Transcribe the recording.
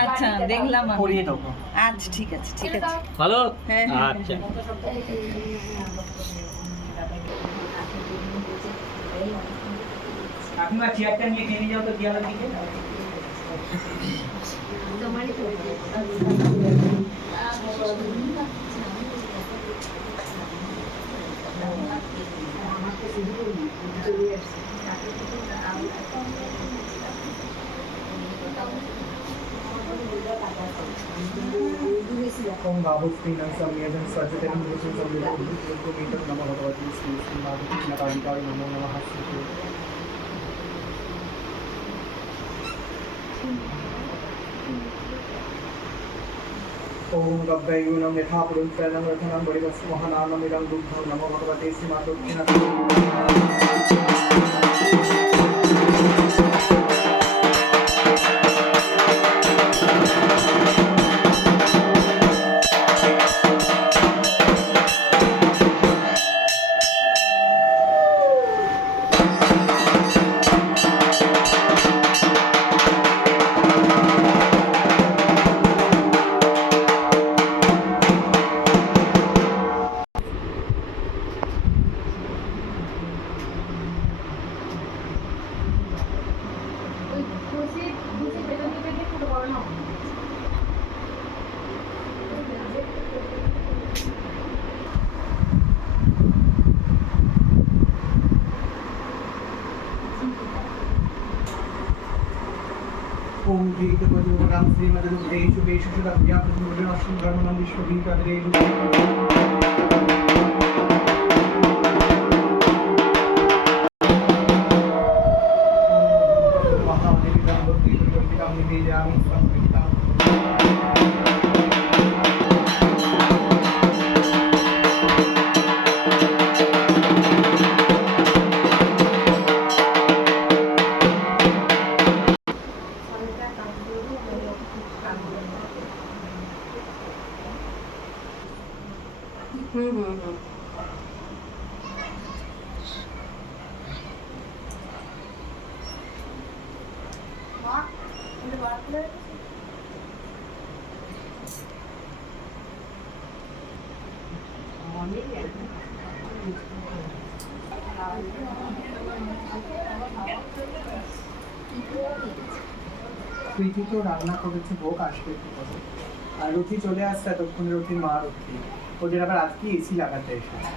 আচ্ছা দেখলাম, আচ্ছা ঠিক আছে ঠিক আছে ভালো। হ্যাঁ আচ্ছা কাকিমা চেয়ারটা নিয়ে টেনে যাও তো দেওয়ালের দিকে। ओम बाबुस्त्रीनं संयजन सज्जतेन मुझे संविधान को मीटर नमः भगवती श्री श्री माधुरी नकारिकाय नमो नमः श्री ओम गब्बैगुणं यथा पुरुषेणं रथनं बलिवस्तु महानानमिदं दुग्धं नमो भगवते श्री माधुरी ओम गीत बजुराम श्रीमद देशु बेशु सुदव्या प्रभुजन अश्रुधर्मनं विश्वगीतरे महादेवीं भक्ति प्रकटितां निवेदयामि समर्पितां প্রীতি তো রান্না করেছে, ভোগ আসবে একটু পরে। আর রুথি চলে আসছে এতক্ষণ, রুথির মা রুথি, ওদের আবার আজকে এসি লাগাতে এসেছে।